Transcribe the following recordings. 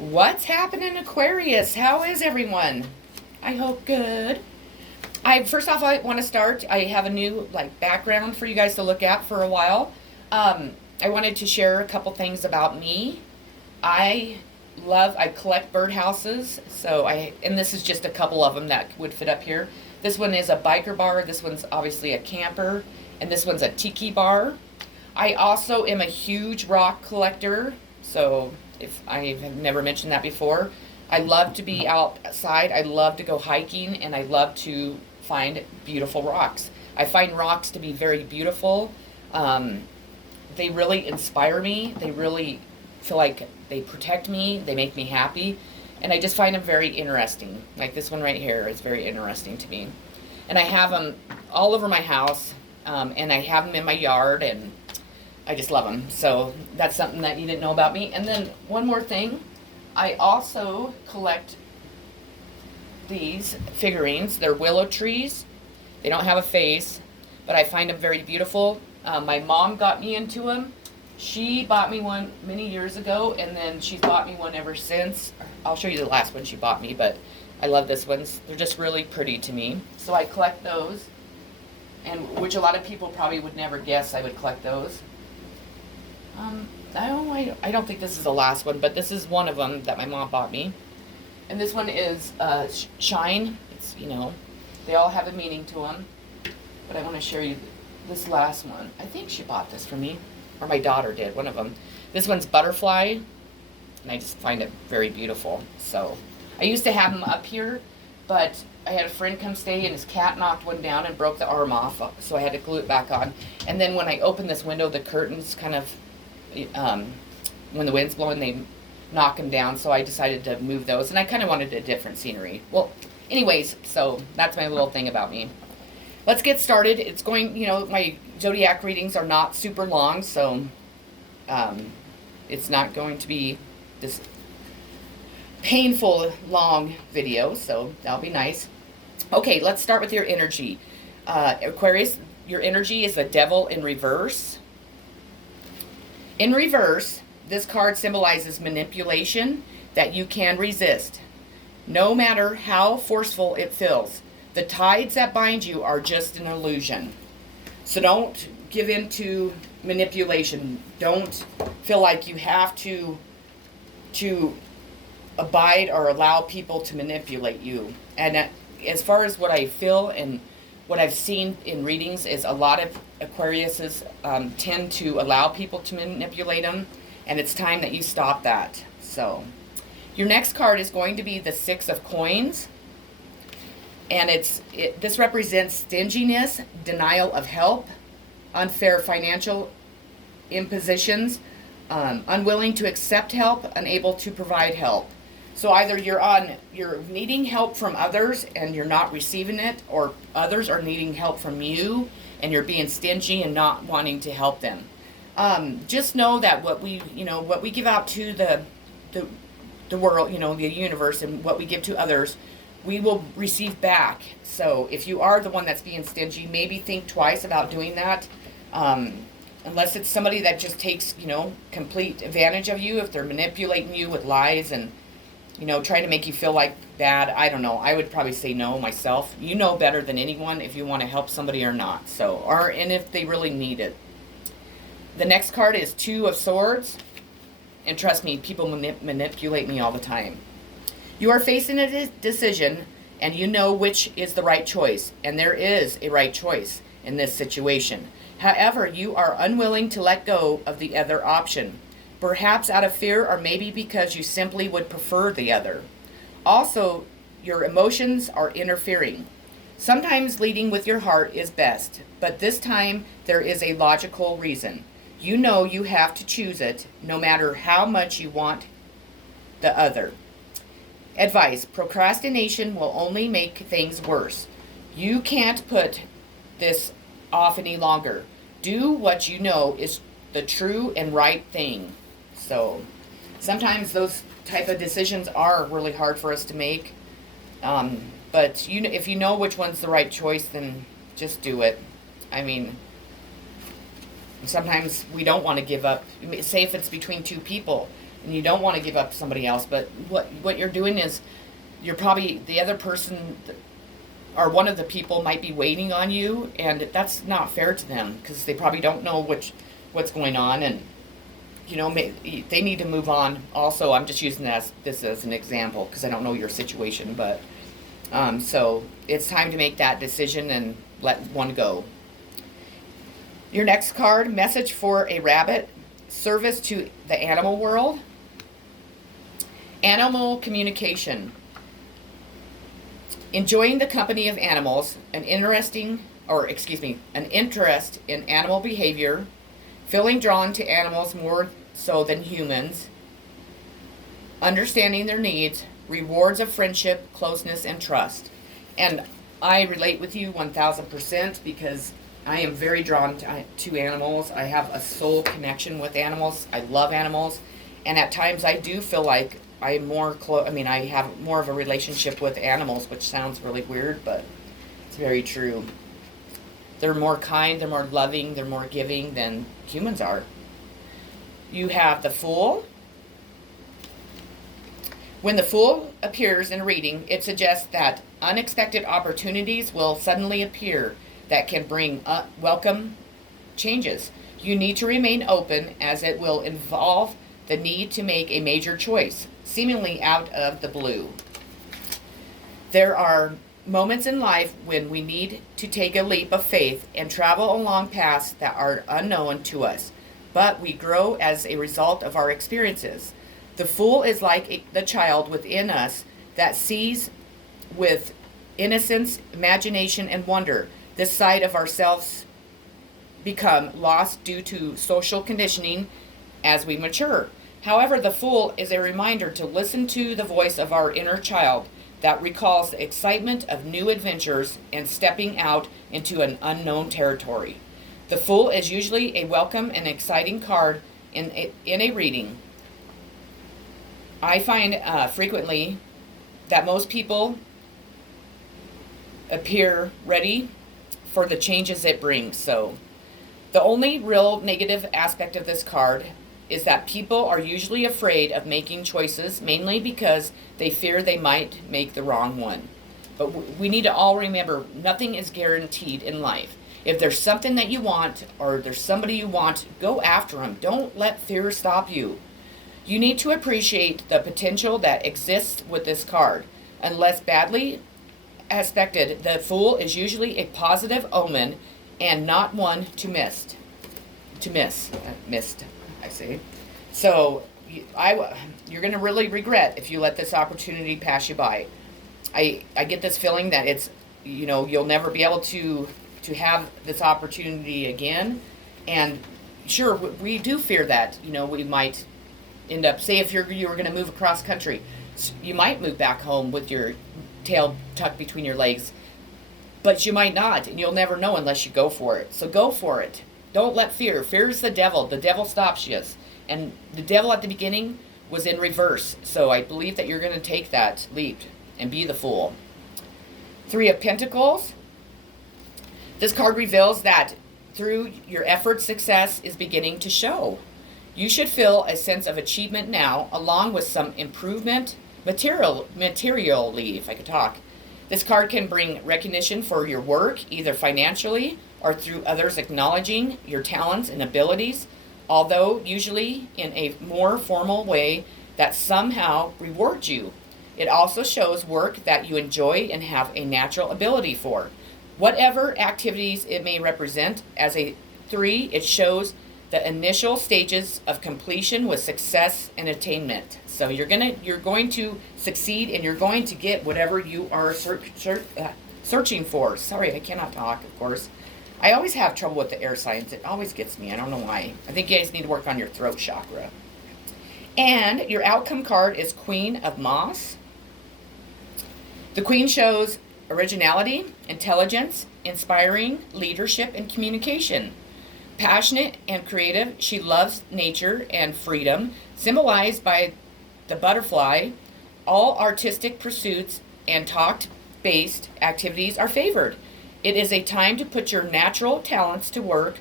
What's happening, Aquarius? How is everyone? I hope good. First off, I want to start. I have a new background for you guys to look at for a while. I wanted to share a couple things about me. I collect birdhouses. And this is just a couple of them that would fit up here. This one is a biker bar. This one's obviously a camper, and this one's a tiki bar. I also am a huge rock collector. So if I have never mentioned that before, I love to be outside. I love to go hiking, and I love to find beautiful rocks. I find rocks to be very beautiful. They really inspire me. They really feel like they protect me. They make me happy. And I just find them very interesting. Like this one right here is very interesting to me. And I have them all over my house, and I have them in my yard, and I just love them. So that's something that you didn't know about me. And then one more thing, I also collect these figurines. They're willow trees. They don't have a face, but I find them very beautiful. My mom got me into them. She bought me one many years ago, and then she's bought me one ever since. I'll show you the last one she bought me, but I love this ones. They're just really pretty to me. So I collect those, and which a lot of people probably would never guess I would collect those. I don't think this is the last one, but this is one of them that my mom bought me. And this one is Shine. It's, they all have a meaning to them. But I want to share you this last one. I think she bought this for me, or my daughter did, one of them. This one's Butterfly, and I just find it very beautiful. So I used to have them up here, but I had a friend come stay, and his cat knocked one down and broke the arm off, so I had to glue it back on. And then when I opened this window, the curtains kind of, when the wind's blowing, they knock them down, so I decided to move those, and I kind of wanted a different scenery. Well, anyways, so that's my little thing about me. Let's get started. It's going, my zodiac readings are not super long, so it's not going to be this painful long video, so that'll be nice. Okay, let's start with your energy. Aquarius, your energy is the Devil in reverse. In reverse, this card symbolizes manipulation that you can resist, no matter how forceful it feels. The ties that bind you are just an illusion. So don't give in to manipulation. Don't feel like you have to abide or allow people to manipulate you. And as far as what I feel and what I've seen in readings is a lot of Aquariuses tend to allow people to manipulate them, and it's time that you stop that. So your next card is going to be the Six of Coins, and this represents stinginess, denial of help, unfair financial impositions, unwilling to accept help, unable to provide help. So either you're needing help from others and you're not receiving it, or others are needing help from you and you're being stingy and not wanting to help them. Just know that what we give out to the world, the universe, and what we give to others, we will receive back. So if you are the one that's being stingy, maybe think twice about doing that. Unless it's somebody that just takes, complete advantage of you, if they're manipulating you with lies and trying to make you feel like bad. I don't know. I would probably say no myself. You know better than anyone if you want to help somebody or not. And if they really need it. The next card is Two of Swords. And trust me, people manipulate me all the time. You are facing a decision, and you know which is the right choice. And there is a right choice in this situation. However, you are unwilling to let go of the other option. Perhaps out of fear, or maybe because you simply would prefer the other. Also, your emotions are interfering. Sometimes leading with your heart is best, but this time there is a logical reason. You know you have to choose it, no matter how much you want the other. Advice: procrastination will only make things worse. You can't put this off any longer. Do what you know is the true and right thing. So sometimes those type of decisions are really hard for us to make. But if you know which one's the right choice, then just do it. I mean, sometimes we don't want to give up. Say if it's between two people, and you don't want to give up to somebody else. But what you're doing is, you're probably the other person, or one of the people might be waiting on you, and that's not fair to them because they probably don't know what's going on, and they need to move on. Also, I'm just using this as an example because I don't know your situation, but so it's time to make that decision and let one go. Your next card, message for a rabbit, service to the animal world. Animal communication. Enjoying the company of animals, an interest in animal behavior, feeling drawn to animals more so than humans, understanding their needs, rewards of friendship, closeness, and trust. And I relate with you 1000% because I am very drawn to animals. I have a soul connection with animals. I love animals. And at times I do feel like I'm more I have more of a relationship with animals, which sounds really weird, but it's very true. They're more kind, they're more loving, they're more giving than humans are. You have the Fool. When the Fool appears in a reading, it suggests that unexpected opportunities will suddenly appear that can bring welcome changes. You need to remain open, as it will involve the need to make a major choice, seemingly out of the blue. There are moments in life when we need to take a leap of faith and travel along paths that are unknown to us, but we grow as a result of our experiences. The Fool is like the child within us that sees with innocence, imagination, and wonder. This side of ourselves become lost due to social conditioning as we mature. However, the Fool is a reminder to listen to the voice of our inner child that recalls the excitement of new adventures and stepping out into an unknown territory. The Fool is usually a welcome and exciting card in a reading. I find frequently that most people appear ready for the changes it brings. So the only real negative aspect of this card is that people are usually afraid of making choices, mainly because they fear they might make the wrong one. But we need to all remember, nothing is guaranteed in life. If there's something that you want, or there's somebody you want, go after them. Don't let fear stop you. You need to appreciate the potential that exists with this card. Unless badly aspected, the Fool is usually a positive omen and not one to miss. Missed, I say. So you're going to really regret if you let this opportunity pass you by. I get this feeling that it's, you'll never be able to have this opportunity again. And sure, we do fear that, we might end up, say if you were going to move across country, you might move back home with your tail tucked between your legs, but you might not, and you'll never know unless you go for it. So go for it. Don't let fear. Fear is the devil. The devil stops you. And the devil at the beginning was in reverse. So I believe that you're going to take that leap and be the Fool. 3 of Pentacles. This card reveals that through your efforts, success is beginning to show. You should feel a sense of achievement now, along with some improvement materially, if I could talk. This card can bring recognition for your work, either financially or through others acknowledging your talents and abilities, although usually in a more formal way that somehow rewards you. It also shows work that you enjoy and have a natural ability for. Whatever activities it may represent, as a 3, it shows the initial stages of completion with success and attainment. So you're going to succeed, and you're going to get whatever you are searching for. Sorry, I cannot talk, of course. I always have trouble with the air signs. It always gets me. I don't know why. I think you guys need to work on your throat chakra. And your outcome card is Queen of Moss. The Queen shows originality, intelligence, inspiring leadership, and communication. Passionate and creative, she loves nature and freedom, symbolized by the butterfly. All artistic pursuits and talk-based activities are favored. It is a time to put your natural talents to work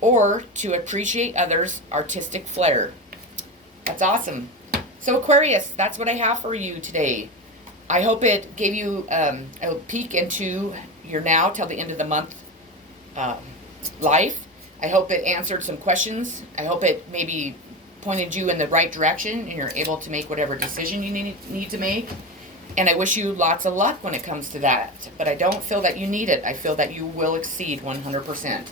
or to appreciate others' artistic flair. That's awesome. So Aquarius, that's what I have for you today. I hope it gave you a peek into your now till the end of the month life. I hope it answered some questions. I hope it maybe pointed you in the right direction and you're able to make whatever decision you need to make. And I wish you lots of luck when it comes to that. But I don't feel that you need it. I feel that you will exceed 100%.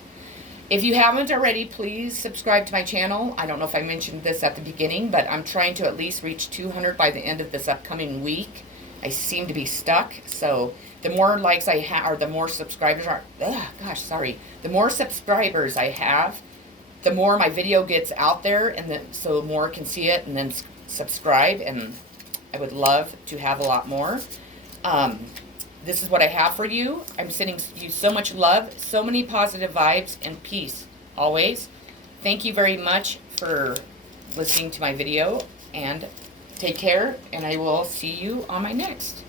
If you haven't already, please subscribe to my channel. I don't know if I mentioned this at the beginning, but I'm trying to at least reach 200 by the end of this upcoming week. I seem to be stuck. So the more likes I have, or the more subscribers are, the more subscribers I have, the more my video gets out there, and then so more can see it and then subscribe. And I would love to have a lot more. This is what I have for you. I'm sending you so much love, so many positive vibes, and peace always. Thank you very much for listening to my video, and take care, and I will see you on my next.